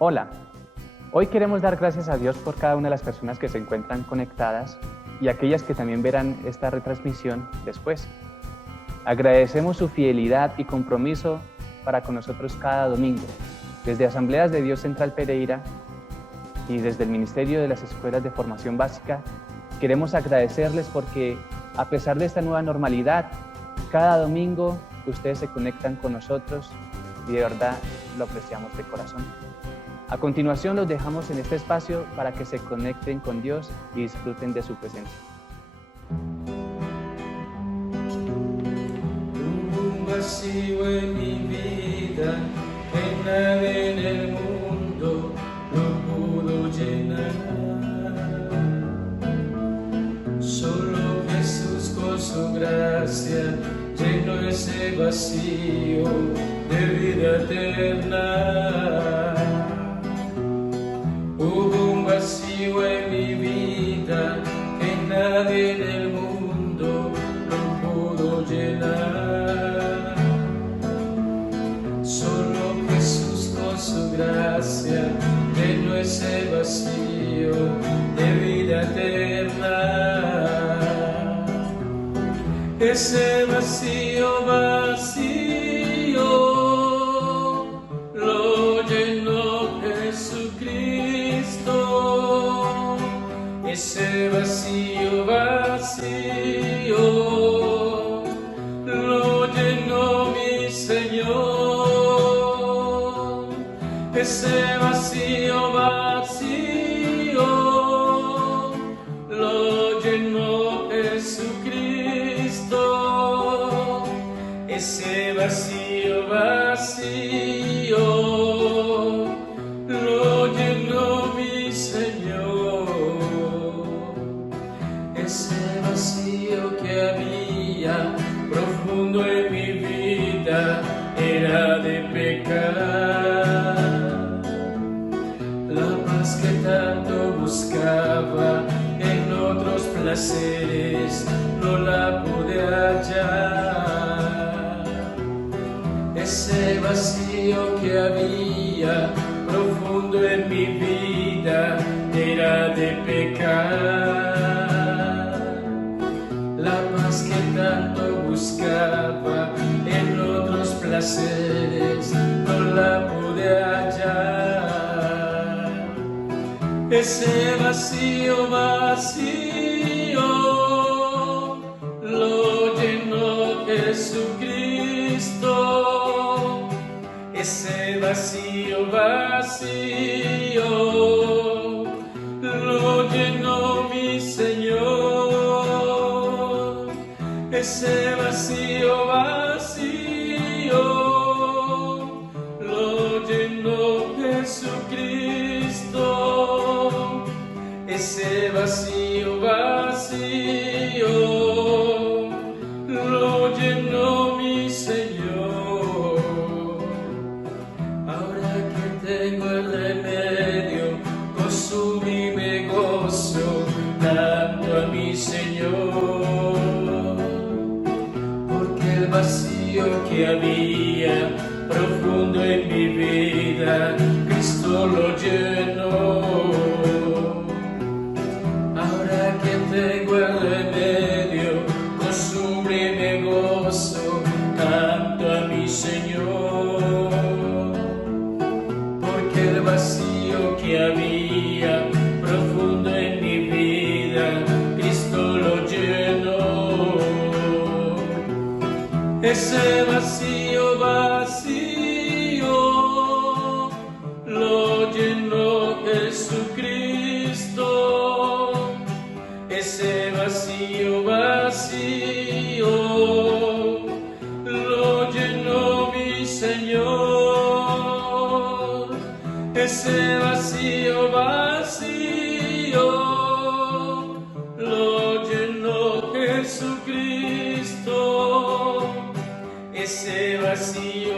Hola, hoy queremos dar gracias a Dios por cada una de las personas que se encuentran conectadas y aquellas que también verán esta retransmisión después. Agradecemos su fidelidad y compromiso para con nosotros cada domingo, desde Asambleas de Dios Central Pereira y desde el Ministerio de las Escuelas de Formación Básica. Queremos agradecerles porque, a pesar de esta nueva normalidad, cada domingo ustedes se conectan con nosotros y de verdad lo apreciamos de corazón. A continuación los dejamos en este espacio para que se conecten con Dios y disfruten de su presencia. Un vacío en mi vida que nadie en el mundo lo pudo llenar. Solo Jesús con su gracia llenó ese vacío de vida eterna. Hubo un vacío en mi vida que nadie en el mundo lo pudo llenar. Solo Jesús con su gracia llenó ese vacío de vida eterna. Ese vacío lo llenó Jesucristo. Ese vacío lo llenó mi Señor. Ese vacío lo llenó Jesucristo. Ese vacío lo llenó mi Señor. Ese vacío que había profundo en mi vida era de pecar. La paz que tanto buscaba en otros placeres no la pude hallar. Ese vacío que había profundo en mi vida era de pecar. La paz que tanto buscaba en otros placeres no la pude hallar. Ese vacío lo llenó Jesucristo. Ese vacío lo llenó mi Señor. Ese vacío lo llenó Jesucristo. Ese vacío lo llenó mi Señor. Ahora que tengo el remedio, gozo y me gozo, dando a mi Señor. Porque el vacío que había profundo en mi vida, Cristo lo llenó. Ahora que tengo el remedio, gozo y me gozo, canto a mi Señor. Porque el vacío que había profundo en mi vida, Cristo lo llenó. Ese vacío lo llenó Jesucristo. Ese vacío lo llenó mi Señor. Ese vacío lo llenó Jesucristo. Ese vacío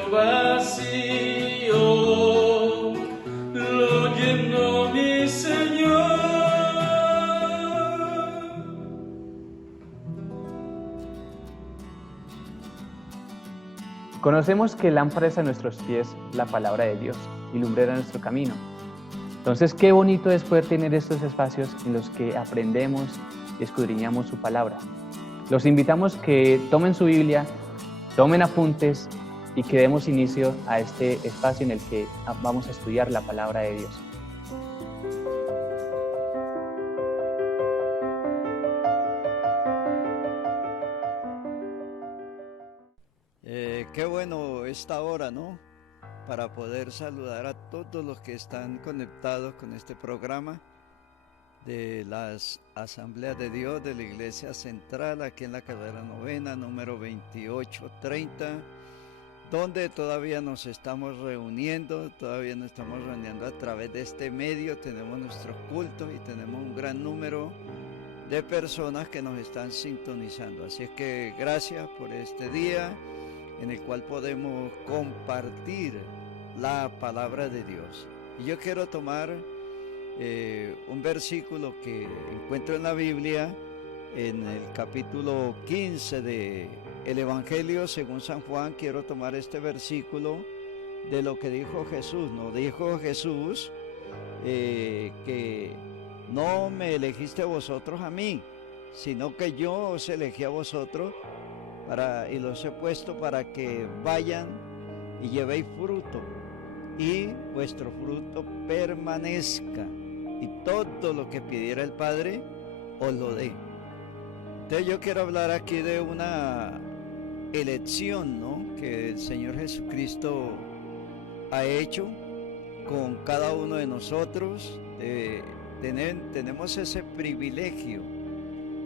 lo llenó mi Señor. Conocemos que lámpara es a nuestros pies la palabra de Dios y lumbrera nuestro camino. Entonces, qué bonito es poder tener estos espacios en los que aprendemos y escudriñamos su palabra. Los invitamos que tomen su Biblia, tomen apuntes y que demos inicio a este espacio en el que vamos a estudiar la palabra de Dios. Qué bueno esta hora, ¿no? Para poder saludar a todos los que están conectados con este programa de las Asambleas de Dios de la Iglesia Central, aquí en la carrera novena, número 2830, donde todavía nos estamos reuniendo a través de este medio. Tenemos nuestros cultos y tenemos un gran número de personas que nos están sintonizando. Así es que gracias por este día en el cual podemos compartir la palabra de Dios. Y yo quiero tomar un versículo que encuentro en la Biblia, en el capítulo 15 del Evangelio según San Juan. Quiero tomar este versículo de lo que dijo Jesús. No dijo Jesús que no me elegiste vosotros a mí, sino que yo os elegí a vosotros y los he puesto para que vayan y llevéis fruto, y vuestro fruto permanezca, y todo lo que pidiera el Padre os lo dé. Entonces yo quiero hablar aquí de una elección, ¿no?, que el Señor Jesucristo ha hecho con cada uno de nosotros. Tenemos ese privilegio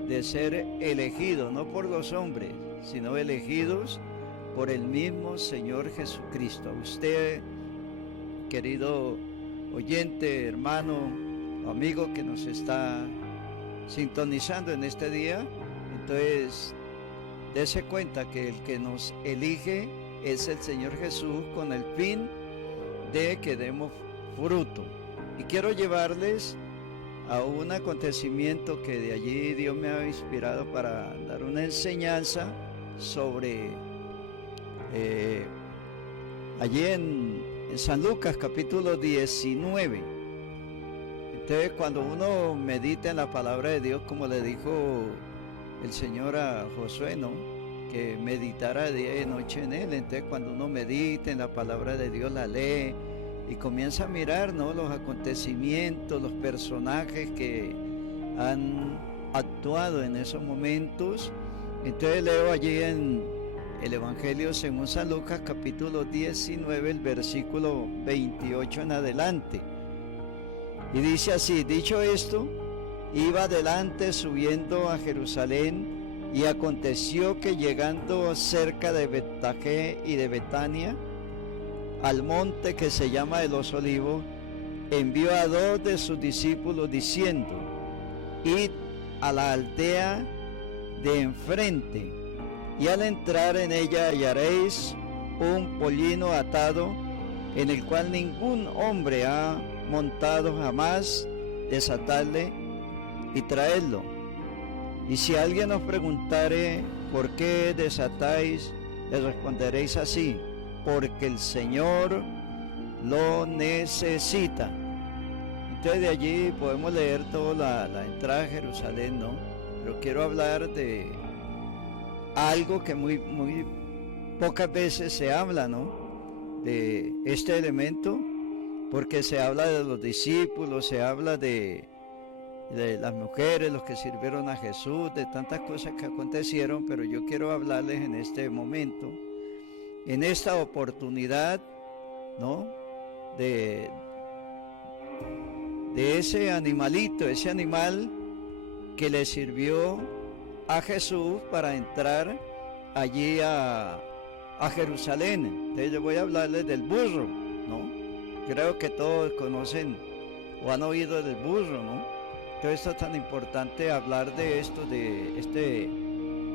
de ser elegidos, no por los hombres, sino elegidos por el mismo Señor Jesucristo. Usted, querido oyente, hermano, amigo que nos está sintonizando en este día, entonces dése cuenta que el que nos elige es el Señor Jesús, con el fin de que demos fruto. Y quiero llevarles a un acontecimiento que de allí Dios me ha inspirado para dar una enseñanza sobre allí en San Lucas capítulo 19. Entonces, cuando uno medita en la palabra de Dios, como le dijo el Señor a Josué, ¿no?, que meditara día y noche en él. Entonces, cuando uno medita en la palabra de Dios, la lee y comienza a mirar, ¿no?, los acontecimientos, los personajes que han actuado en esos momentos. Entonces leo allí en el Evangelio según San Lucas capítulo 19, el versículo 28 en adelante. Y dice así: dicho esto, iba adelante subiendo a Jerusalén, y aconteció que llegando cerca de Betfagé y de Betania, al monte que se llama de los Olivos, envió a 2 de sus discípulos diciendo: id a la aldea de enfrente, y al entrar en ella hallaréis un pollino atado, en el cual ningún hombre ha montado jamás. Desatadle y traedlo. Y si alguien os preguntare por qué desatáis, le responderéis así: porque el Señor lo necesita. Entonces de allí podemos leer toda la entrada a Jerusalén, ¿no? Pero quiero hablar de algo que muy pocas veces se habla, ¿no?, de este elemento, porque se habla de los discípulos, se habla de las mujeres, los que sirvieron a Jesús, de tantas cosas que acontecieron, pero yo quiero hablarles en este momento, en esta oportunidad, ¿no?, de ese animalito, ese animal que le sirvió a Jesús para entrar allí a Jerusalén. Entonces yo voy a hablarles del burro, ¿no? Creo que todos conocen o han oído del burro, ¿no? Entonces esto es tan importante hablar de esto, de este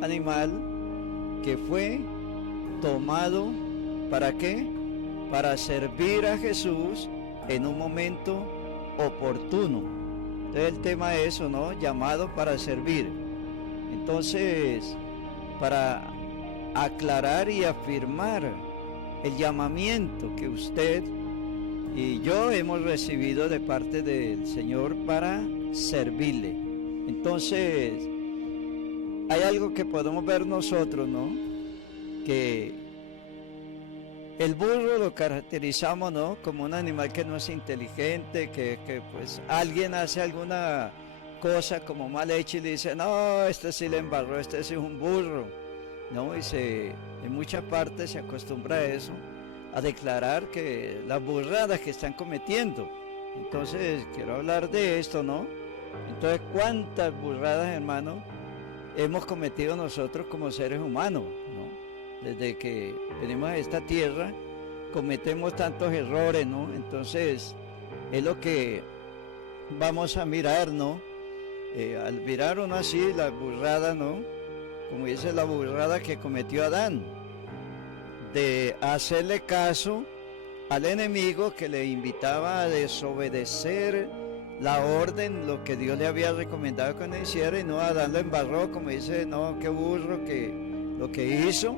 animal que fue tomado, ¿para qué? Para servir a Jesús en un momento oportuno. Entonces el tema es eso, ¿no? Llamado para servir. Entonces, para aclarar y afirmar el llamamiento que usted y yo hemos recibido de parte del Señor para servirle. Entonces, hay algo que podemos ver nosotros, ¿no? Que el burro lo caracterizamos, ¿no?, como un animal que no es inteligente, que pues alguien hace alguna cosa como mal hecha y le dice, no, este sí le embarró, este sí es un burro, ¿no? Y en muchas partes se acostumbra a eso, a declarar que las burradas que están cometiendo. Entonces, quiero hablar de esto, ¿no? Entonces, ¿cuántas burradas, hermano, hemos cometido nosotros como seres humanos, ¿no? Desde que venimos a esta tierra, cometemos tantos errores, ¿no? Entonces, es lo que vamos a mirar, ¿no? Al mirar uno así, la burrada, ¿no? Como dice la burrada que cometió Adán, de hacerle caso al enemigo que le invitaba a desobedecer la orden, lo que Dios le había recomendado que no hiciera, y no, Adán lo embarró, como dice, no, qué burro que lo que hizo.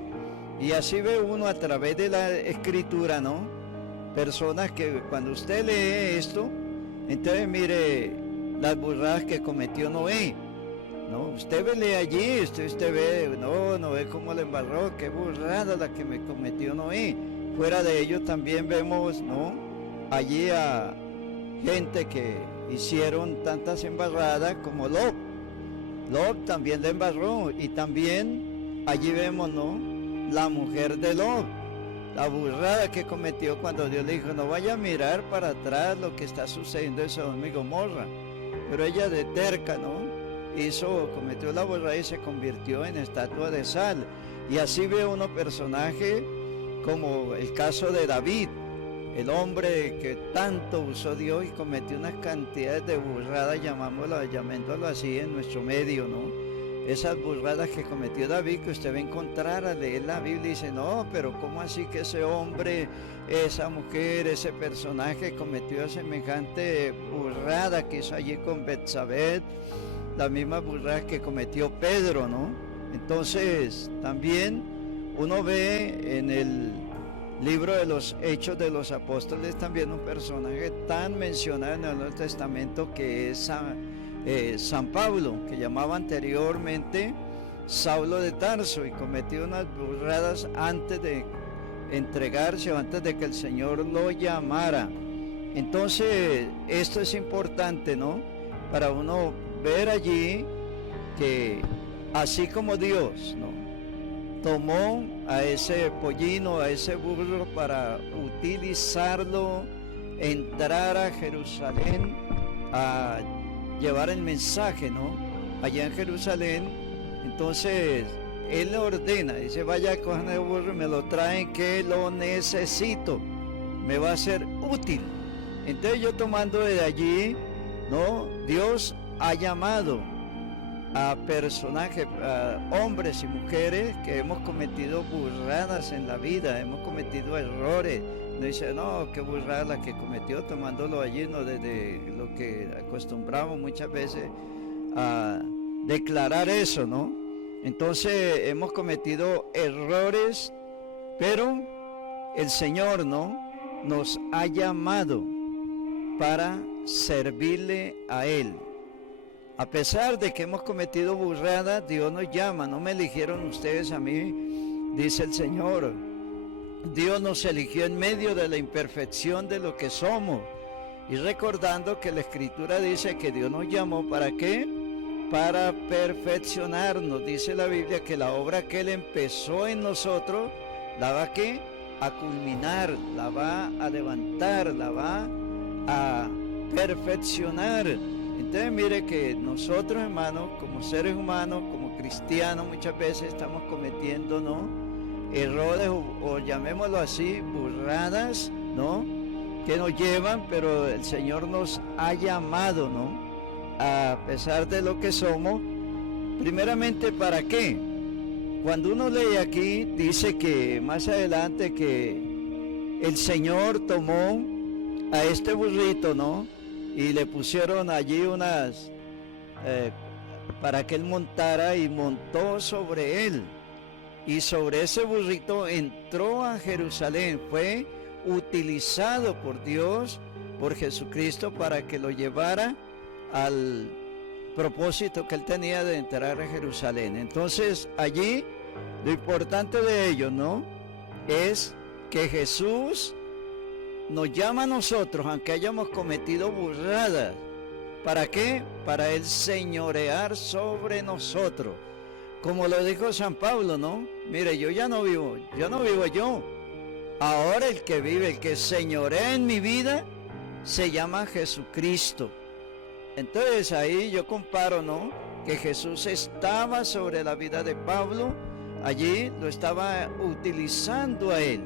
Y así ve uno a través de la escritura, ¿no? Personas que cuando usted lee esto, entonces mire las burradas que cometió Noé, ¿no? Usted lee allí, usted ve, no ve cómo le embarró, qué burrada la que me cometió Noé. Fuera de ello también vemos, ¿no?, allí a gente que hicieron tantas embarradas como Lot. Lot también le embarró, y también allí vemos, ¿no?, la mujer de Lot, la burrada que cometió cuando Dios le dijo, no vaya a mirar para atrás lo que está sucediendo en Sodoma y Gomorra. Pero ella de terca, ¿no?, cometió la burrada y se convirtió en estatua de sal. Y así ve uno personaje como el caso de David, el hombre que tanto usó Dios y cometió unas cantidades de burradas, llaméndolo así en nuestro medio, ¿no? Esas burradas que cometió David, que usted va a encontrar al leer la Biblia y dice, no, pero ¿cómo así que ese hombre, esa mujer, ese personaje cometió semejante burrada que hizo allí con Betsabé, la misma burrada que cometió Pedro, ¿no? Entonces, también uno ve en el libro de los Hechos de los Apóstoles también un personaje tan mencionado en el Nuevo Testamento que es San Pablo, que llamaba anteriormente Saulo de Tarso, y cometió unas burradas antes de entregarse o antes de que el Señor lo llamara. Entonces, esto es importante, ¿no?, para uno ver allí que así como Dios, ¿no?, tomó a ese pollino, a ese burro para utilizarlo, entrar a Jerusalén a llevar el mensaje, ¿no?, allá en Jerusalén. Entonces él le ordena, dice, vaya, cojan el burro y me lo traen, que lo necesito, me va a ser útil. Entonces yo tomando de allí, ¿no?, Dios ha llamado a personajes, a hombres y mujeres que hemos cometido burradas en la vida, hemos cometido errores. No dice, no, qué burrada la que cometió, tomándolo allí, no, desde lo que acostumbramos muchas veces a declarar eso, ¿no? Entonces hemos cometido errores, pero el Señor, ¿no?, nos ha llamado para servirle a Él. A pesar de que hemos cometido burradas, Dios nos llama. No me eligieron ustedes a mí, dice el Señor. Dios nos eligió en medio de la imperfección de lo que somos. Y recordando que la Escritura dice que Dios nos llamó, ¿para qué? Para perfeccionarnos. Dice la Biblia que la obra que Él empezó en nosotros, la va a culminar, la va a levantar, la va a perfeccionar. Entonces mire que nosotros, hermanos, como seres humanos, como cristianos, muchas veces estamos cometiendo, ¿no?, errores o llamémoslo así, burradas, ¿no?, que nos llevan, pero el Señor nos ha llamado, ¿no?, a pesar de lo que somos, primeramente, ¿para qué? Cuando uno lee aquí, dice que más adelante que el Señor tomó a este burrito, ¿no?, y le pusieron allí unas para que él montara, y montó sobre él. y sobre ese burrito entró a Jerusalén, fue utilizado por Dios, por Jesucristo, para que lo llevara al propósito que él tenía de entrar a Jerusalén. Entonces allí lo importante de ello, ¿no?, es que Jesús nos llama a nosotros, aunque hayamos cometido burradas. ¿Para qué? Para él señorear sobre nosotros. Como lo dijo San Pablo, ¿no? Mire, yo no vivo yo. Ahora el que vive, el que señorea en mi vida, se llama Jesucristo. Entonces ahí yo comparo, ¿no?, que Jesús estaba sobre la vida de Pablo, allí lo estaba utilizando a él,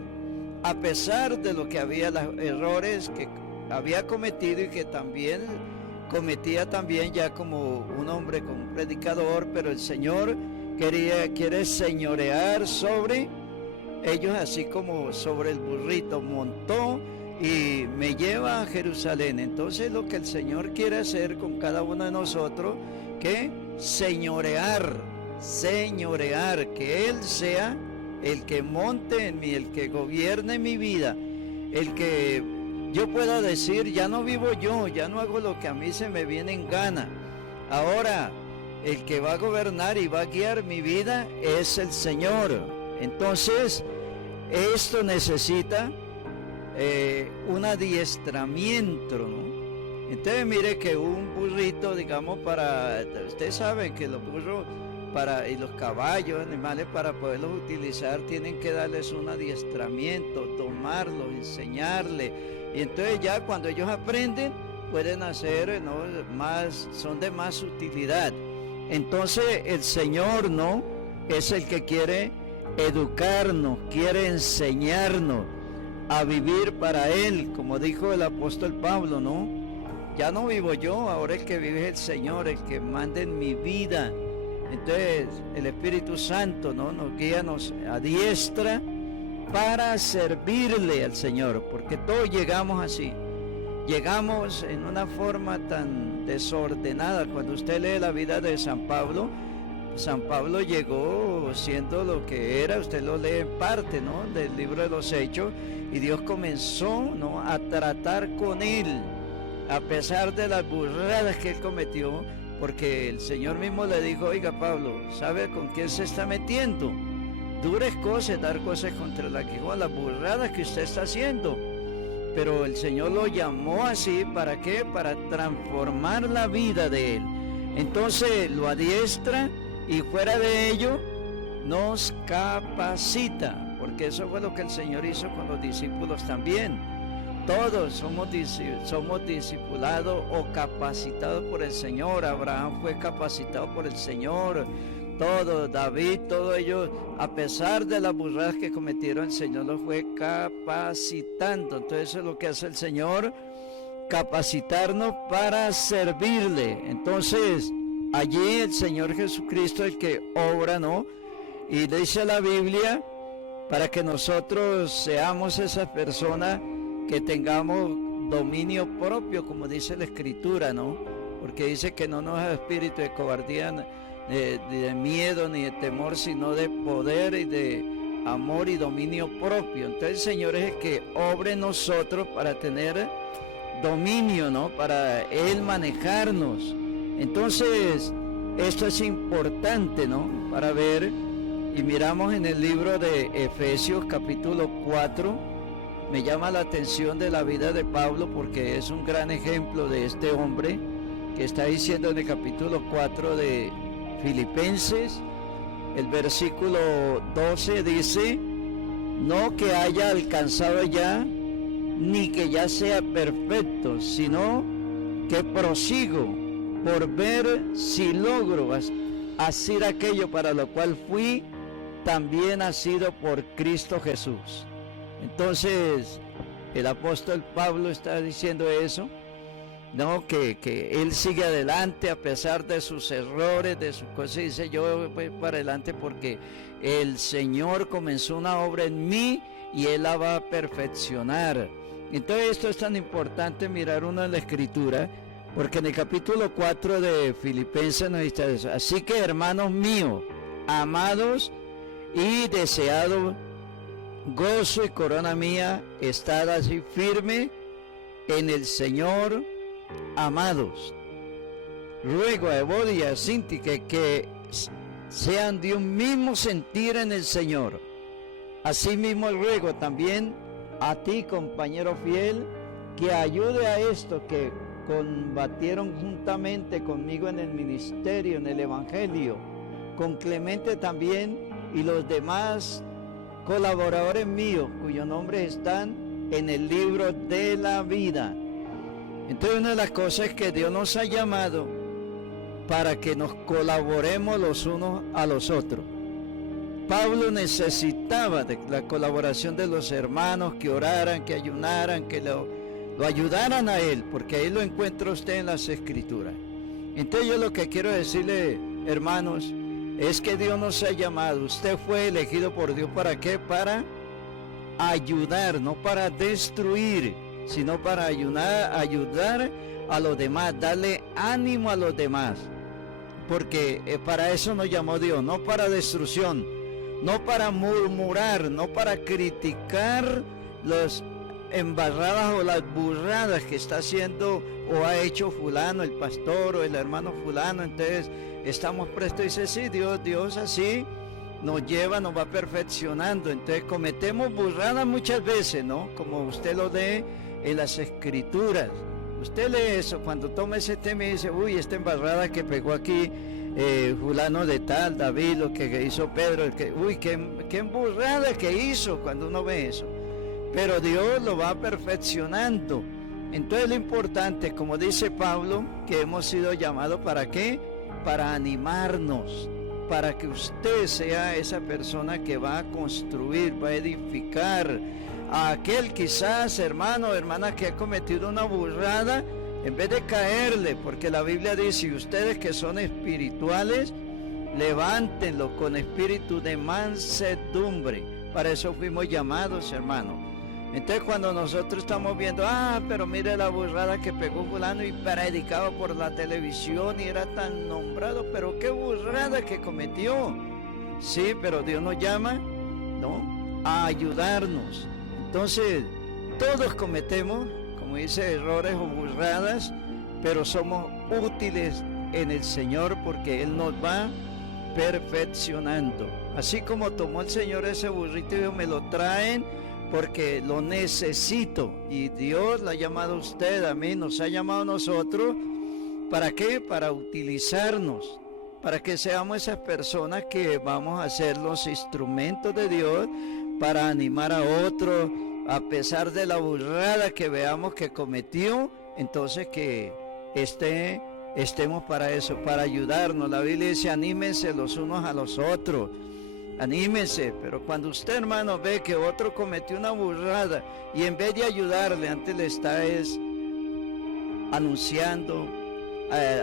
a pesar de lo que había, los errores que había cometido y que también cometía también ya como un hombre, como un predicador, pero el Señor quiere señorear sobre ellos, así como sobre el burrito montó y me lleva a Jerusalén. Entonces lo que el Señor quiere hacer con cada uno de nosotros, que señorear, que Él sea el que monte en mí, el que gobierne mi vida, el que yo pueda decir, ya no vivo yo, ya no hago lo que a mí se me viene en gana. Ahora, el que va a gobernar y va a guiar mi vida es el Señor. Entonces, esto necesita un adiestramiento, ¿no? Entonces, mire que un burrito, digamos, ustedes saben que los burros y los caballos, animales, para poderlos utilizar, tienen que darles un adiestramiento, tomarlos, enseñarles. Y entonces ya cuando ellos aprenden, pueden hacer, ¿no?, son de más utilidad. Entonces el Señor, ¿no?, es el que quiere educarnos, quiere enseñarnos a vivir para Él, como dijo el apóstol Pablo, ¿no? Ya no vivo yo, ahora el que vive es el Señor, el que manda en mi vida. Entonces el Espíritu Santo, ¿no?, nos guía, nos adiestra para servirle al Señor, porque todos llegamos así. Llegamos en una forma tan desordenada. Cuando usted lee la vida de San Pablo llegó siendo lo que era, usted lo lee en parte, ¿no?, del libro de los Hechos, y Dios comenzó, ¿no?, a tratar con él, a pesar de las burradas que él cometió, porque el Señor mismo le dijo, oiga Pablo, ¿sabe con quién se está metiendo? Duras cosas, dar cosas contra el aguijón, las burradas que usted está haciendo. Pero el Señor lo llamó así, ¿para qué? Para transformar la vida de él. Entonces lo adiestra y fuera de ello nos capacita, porque eso fue lo que el Señor hizo con los discípulos también. Todos somos discipulados o capacitados por el Señor. Abraham fue capacitado por el Señor. Todo, David, todo ello, a pesar de las burradas que cometieron, el Señor los fue capacitando. Entonces eso es lo que hace el Señor, capacitarnos para servirle. Entonces allí el Señor Jesucristo, el que obra, ¿no? Y dice la Biblia, para que nosotros seamos esas personas que tengamos dominio propio, como dice la Escritura, ¿no? Porque dice que no nos da espíritu de cobardía, de miedo ni de temor, sino de poder y de amor y dominio propio. Entonces el Señor es el que obra en nosotros para tener dominio, ¿no?, para Él manejarnos. Entonces esto es importante, ¿no?, para ver, y miramos en el libro de Efesios capítulo 4, me llama la atención de la vida de Pablo, porque es un gran ejemplo de este hombre que está diciendo en el capítulo 4 de Filipenses, el versículo 12 dice, no que haya alcanzado ya, ni que ya sea perfecto, sino que prosigo por ver si logro hacer aquello para lo cual fui también nacido por Cristo Jesús. Entonces el apóstol Pablo está diciendo eso, no, que él sigue adelante a pesar de sus errores, de sus cosas. Dice, yo voy para adelante porque el Señor comenzó una obra en mí y Él la va a perfeccionar. Entonces esto es tan importante mirar uno en la Escritura, porque en el capítulo 4 de Filipenses nos dice eso. Así que, hermanos míos, amados, y deseado gozo y corona mía, estad así firme en el Señor, amados. Ruego a Evodia y a Síntique que sean de un mismo sentir en el Señor. Asimismo ruego también a ti, compañero fiel, que ayude a estos que combatieron juntamente conmigo en el ministerio, en el Evangelio, con Clemente también y los demás colaboradores míos, cuyos nombres están en el libro de la vida. Entonces, una de las cosas es que Dios nos ha llamado para que nos colaboremos los unos a los otros. Pablo necesitaba de la colaboración de los hermanos, que oraran, que ayunaran, que lo ayudaran a él, porque ahí lo encuentra usted en las Escrituras. Entonces yo lo que quiero decirle, hermanos, es que Dios nos ha llamado. Usted fue elegido por Dios, ¿para qué? Para ayudar, no para destruir, sino para ayudar a los demás, darle ánimo a los demás, porque para eso nos llamó Dios, no para destrucción, no para murmurar, no para criticar las embarradas o las burradas que está haciendo o ha hecho fulano, el pastor o el hermano fulano. Entonces estamos prestos y dice, sí, Dios así nos lleva, nos va perfeccionando. Entonces cometemos burradas muchas veces, ¿no? Como usted lo lee en las Escrituras. Usted lee eso, cuando toma ese tema y dice, uy, esta embarrada que pegó aquí fulano de tal, David, lo que hizo Pedro, uy, qué emburrada que hizo, cuando uno ve eso. Pero Dios lo va perfeccionando. Entonces lo importante, como dice Pablo, que hemos sido llamados ¿para qué? Para animarnos, para que usted sea esa persona que va a construir, va a edificar a aquel quizás hermano o hermana que ha cometido una burrada. En vez de caerle, porque la Biblia dice, ustedes que son espirituales, levántenlo con espíritu de mansedumbre. Para eso fuimos llamados, hermano. Entonces cuando nosotros estamos viendo, pero mire la burrada que pegó fulano y predicado por la televisión y era tan nombrado, pero qué burrada que cometió. Sí, pero Dios nos llama, ¿no?, a ayudarnos. Entonces todos cometemos, como dice, errores o burradas, pero somos útiles en el Señor porque Él nos va perfeccionando. Así como tomó el Señor ese burrito y dijo, me lo traen porque lo necesito. Y Dios la ha llamado a usted, a mí, nos ha llamado a nosotros. ¿Para qué? Para utilizarnos, para que seamos esas personas que vamos a ser los instrumentos de Dios para animar a otros, a pesar de la burrada que veamos que cometió. Entonces que estemos para eso, para ayudarnos. La Biblia dice, anímense los unos a los otros, anímense. Pero cuando usted, hermano, ve que otro cometió una burrada y en vez de ayudarle, antes le está anunciando,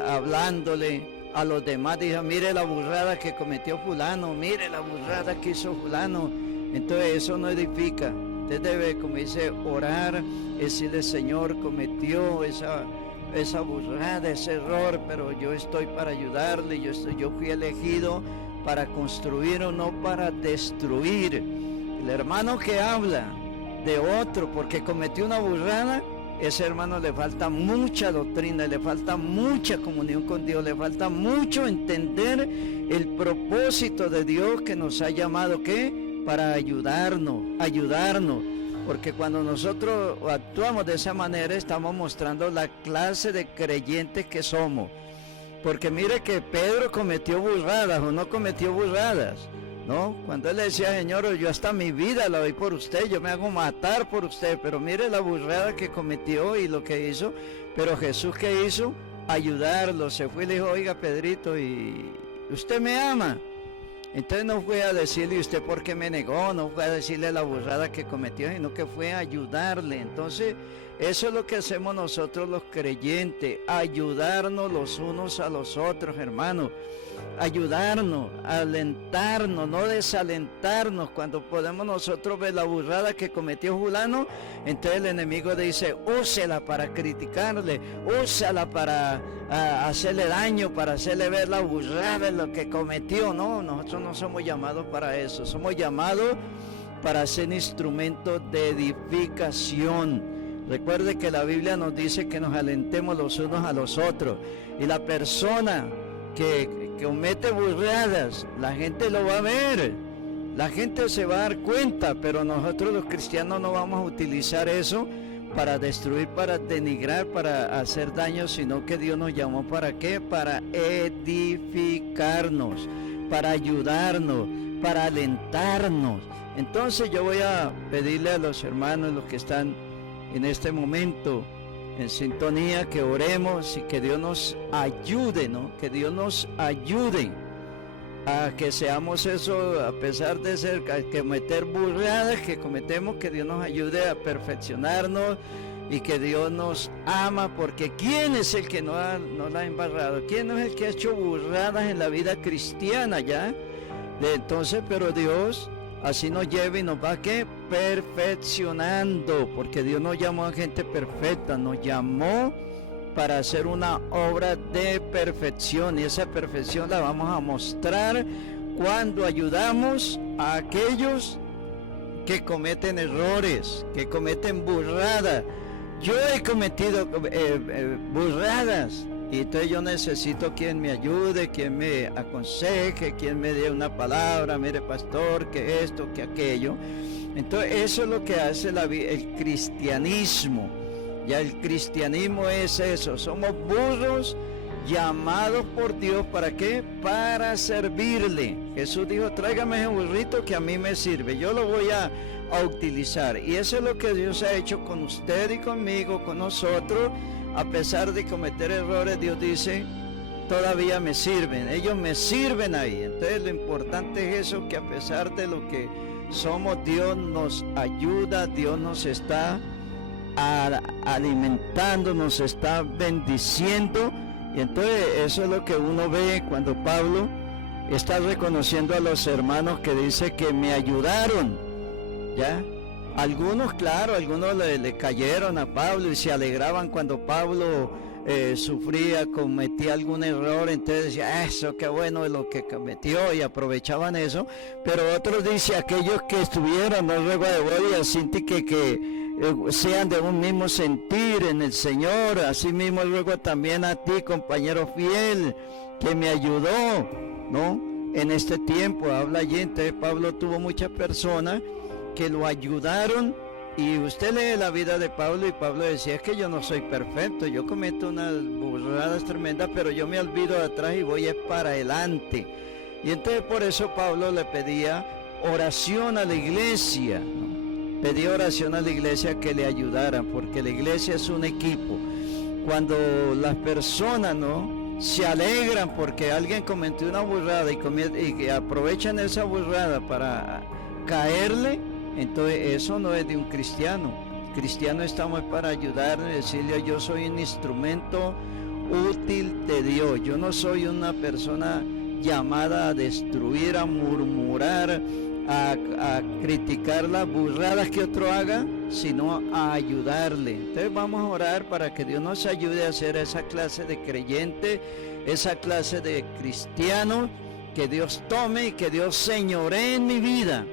hablándole a los demás, dijo, mire la burrada que cometió fulano, mire la burrada que hizo fulano. Entonces eso no edifica. Usted debe, como dice, orar, decirle, Señor, cometió esa burrada, ese error, pero yo estoy para ayudarle, yo fui elegido para construir o no para destruir. El hermano que habla de otro porque cometió una burrada, ese hermano le falta mucha doctrina, le falta mucha comunión con Dios, le falta mucho entender el propósito de Dios que nos ha llamado, ¿qué? Para ayudarnos, porque cuando nosotros actuamos de esa manera estamos mostrando la clase de creyentes que somos. Porque mire que Pedro cometió burradas o no cometió burradas, ¿no? Cuando él le decía, Señor, yo hasta mi vida la doy por usted, yo me hago matar por usted, pero mire la burrada que cometió y lo que hizo. Pero Jesús, ¿qué hizo? Ayudarlo. Se fue y le dijo, oiga, Pedrito, ¿y usted me ama? Entonces no fue a decirle, ¿usted por qué me negó? No fue a decirle la burrada que cometió, sino que fue a ayudarle. Entonces eso es lo que hacemos nosotros los creyentes, ayudarnos los unos a los otros, hermanos. ayudarnos, alentarnos, no desalentarnos. Cuando podemos nosotros ver la burrada que cometió fulano, entonces el enemigo dice, úsela para criticarle, úsala para hacerle daño, para hacerle ver la burrada de lo que cometió. No, nosotros no somos llamados para eso, somos llamados para ser instrumentos de edificación. Recuerde que la Biblia nos dice que nos alentemos los unos a los otros, y la persona que comete burradas, la gente lo va a ver, la gente se va a dar cuenta, pero nosotros los cristianos no vamos a utilizar eso para destruir, para denigrar, para hacer daño, sino que Dios nos llamó ¿para qué? Para edificarnos, para ayudarnos, para alentarnos. Entonces yo voy a pedirle a los hermanos, los que están en este momento en sintonía, que oremos y que Dios nos ayude, ¿no? Que Dios nos ayude a que seamos eso, a pesar de ser, a cometer burradas que cometemos, que Dios nos ayude a perfeccionarnos, y que Dios nos ama, porque ¿quién es el que no la ha embarrado? ¿Quién no es el que ha hecho burradas en la vida cristiana ya? Entonces, pero Dios así nos lleva y nos va ¿qué? Perfeccionando, porque Dios nos llamó a gente perfecta, nos llamó para hacer una obra de perfección, y esa perfección la vamos a mostrar cuando ayudamos a aquellos que cometen errores, que cometen burradas. Yo he cometido burradas, y entonces yo necesito quien me ayude, quien me aconseje, quien me dé una palabra, mire pastor, que esto, que aquello. Entonces eso es lo que hace el cristianismo. Ya el cristianismo es eso, somos burros llamados por Dios, ¿para qué? Para servirle. Jesús dijo, tráigame ese burrito que a mí me sirve, yo lo voy a utilizar. Y eso es lo que Dios ha hecho con usted y conmigo, con nosotros. A pesar de cometer errores, Dios dice, todavía me sirven, ellos me sirven ahí. Entonces lo importante es eso, que a pesar de lo que somos, Dios nos ayuda, Dios nos está alimentando, nos está bendiciendo. Y entonces eso es lo que uno ve cuando Pablo está reconociendo a los hermanos, que dice que me ayudaron, ¿ya? Algunos, claro, algunos le cayeron a Pablo y se alegraban cuando Pablo sufría, cometía algún error, entonces decía, eso, qué bueno lo que cometió, y aprovechaban eso. Pero otros dice, aquellos que estuvieron, no ruego de vos, así que sean de un mismo sentir en el Señor. Así mismo ruego también a ti, compañero fiel, que me ayudó, ¿no? En este tiempo, habla allí. Entonces Pablo tuvo muchas personas que lo ayudaron, y usted lee la vida de Pablo, y Pablo decía, es que yo no soy perfecto, yo cometo unas burradas tremendas, pero yo me olvido de atrás y voy para adelante. Y entonces por eso Pablo le pedía oración a la iglesia, ¿no? Pedía oración a la iglesia, que le ayudaran, porque la iglesia es un equipo. Cuando las personas, ¿no?, se alegran porque alguien cometió una burrada y que aprovechan esa burrada para caerle, entonces eso no es de un cristiano. Cristiano estamos para ayudarle, decirle, yo soy un instrumento útil de Dios, yo no soy una persona llamada a destruir, a murmurar, a criticar las burradas que otro haga, sino a ayudarle. Entonces vamos a orar para que Dios nos ayude a ser esa clase de creyente, esa clase de cristiano, que Dios tome y que Dios señoree en mi vida.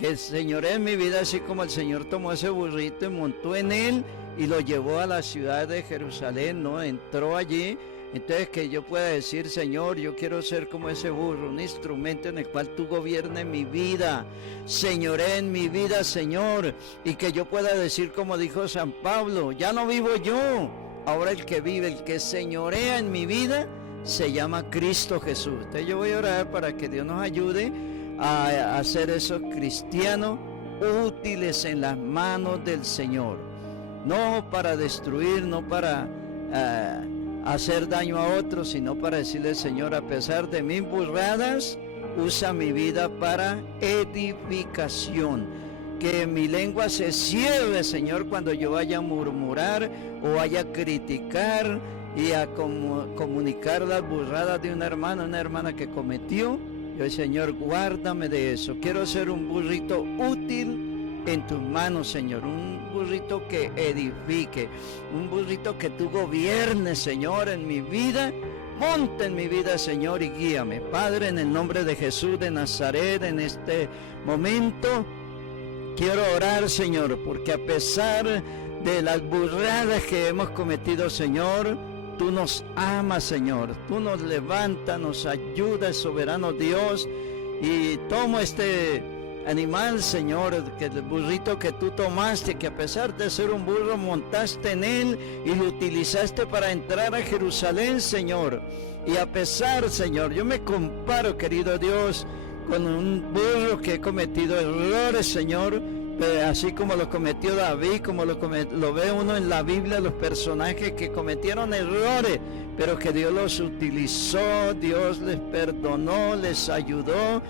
Que el Señor en mi vida, así como el Señor tomó ese burrito y montó en él y lo llevó a la ciudad de Jerusalén, ¿no? Entró allí. Entonces que yo pueda decir, Señor, yo quiero ser como ese burro, un instrumento en el cual tú gobiernes mi vida, señoré en mi vida, Señor, y que yo pueda decir como dijo San Pablo, ya no vivo yo, ahora el que vive, el que señorea en mi vida, se llama Cristo Jesús. Entonces yo voy a orar para que Dios nos ayude a hacer esos cristianos útiles en las manos del Señor, no para destruir, no para hacer daño a otros, sino para decirle, Señor, a pesar de mis burradas, usa mi vida para edificación. Que mi lengua se cierre, Señor, cuando yo vaya a murmurar o vaya a criticar, y a comunicar las burradas de una hermana que cometió. Yo, Señor, guárdame de eso. Quiero ser un burrito útil en tus manos, Señor, un burrito que edifique, un burrito que tú gobiernes, Señor, en mi vida. Monta en mi vida, Señor, y guíame. Padre, en el nombre de Jesús de Nazaret, en este momento quiero orar, Señor, porque a pesar de las burradas que hemos cometido, Señor, tú nos amas, Señor. Tú nos levantas, nos ayudas, soberano Dios. Y tomo este animal, Señor, que el burrito que tú tomaste, que a pesar de ser un burro montaste en él y lo utilizaste para entrar a Jerusalén, Señor. Y a pesar, Señor, yo me comparo, querido Dios, con un burro que he cometido errores, Señor, así como lo cometió David, como lo ve uno en la Biblia, los personajes que cometieron errores, pero que Dios los utilizó, Dios les perdonó, les ayudó.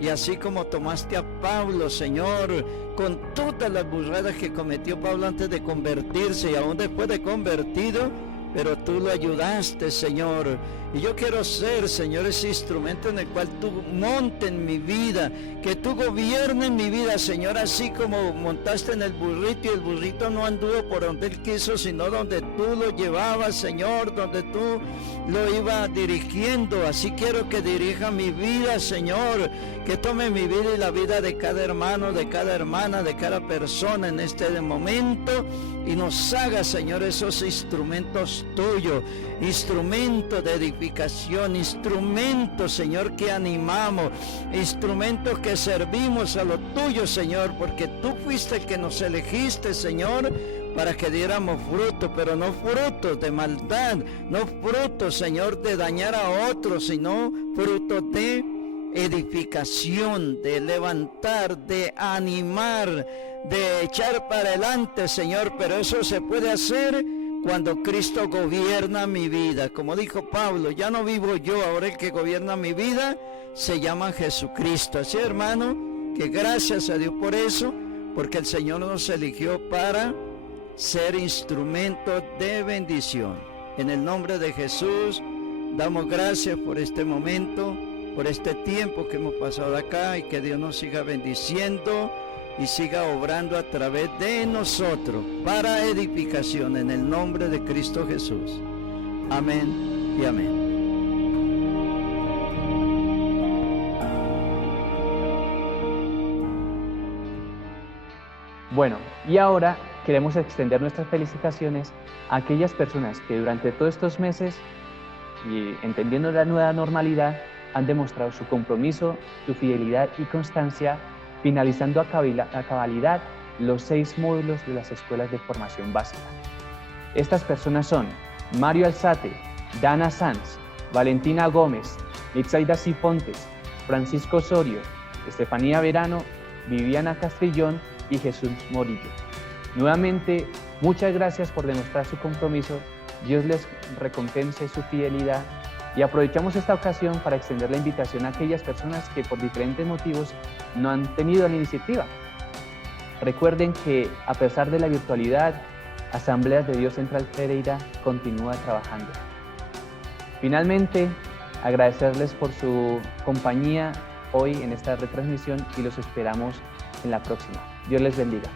Y así como tomaste a Pablo, Señor, con todas las burradas que cometió Pablo antes de convertirse y aún después de convertido, pero tú lo ayudaste, Señor. Y yo quiero ser, Señor, ese instrumento en el cual tú montes en mi vida, que tú gobiernes mi vida, Señor, así como montaste en el burrito y el burrito no anduvo por donde él quiso, sino donde tú lo llevabas, Señor, donde tú lo ibas dirigiendo. Así quiero que dirija mi vida, Señor, que tome mi vida y la vida de cada hermano, de cada hermana, de cada persona en este momento y nos haga, Señor, esos instrumentos tuyos, instrumentos de edificación, instrumentos, Señor, que animamos, instrumentos que servimos a lo tuyo, Señor, porque tú fuiste el que nos elegiste, Señor, para que diéramos fruto, pero no frutos de maldad, no frutos, Señor, de dañar a otros, sino frutos de edificación, de levantar, de animar, de echar para adelante, Señor, pero eso se puede hacer cuando Cristo gobierna mi vida. Como dijo Pablo, ya no vivo yo, ahora el que gobierna mi vida se llama Jesucristo. Así, hermano, que gracias a Dios por eso, porque el Señor nos eligió para ser instrumentos de bendición. En el nombre de Jesús, damos gracias por este momento, por este tiempo que hemos pasado acá, y que Dios nos siga bendiciendo y siga obrando a través de nosotros para edificación en el nombre de Cristo Jesús. Amén y amén. Bueno, y ahora queremos extender nuestras felicitaciones a aquellas personas que durante todos estos meses, y entendiendo la nueva normalidad, han demostrado su compromiso, su fidelidad y constancia, finalizando a cabalidad los 6 módulos de las escuelas de formación básica. Estas personas son Mario Alzate, Dana Sanz, Valentina Gómez, Nitzaida Cifontes, Francisco Osorio, Estefanía Verano, Viviana Castrillón y Jesús Morillo. Nuevamente, muchas gracias por demostrar su compromiso. Dios les recompense su fidelidad. Y aprovechamos esta ocasión para extender la invitación a aquellas personas que por diferentes motivos no han tenido la iniciativa. Recuerden que a pesar de la virtualidad, Asambleas de Dios Central Pereira continúa trabajando. Finalmente, agradecerles por su compañía hoy en esta retransmisión y los esperamos en la próxima. Dios les bendiga.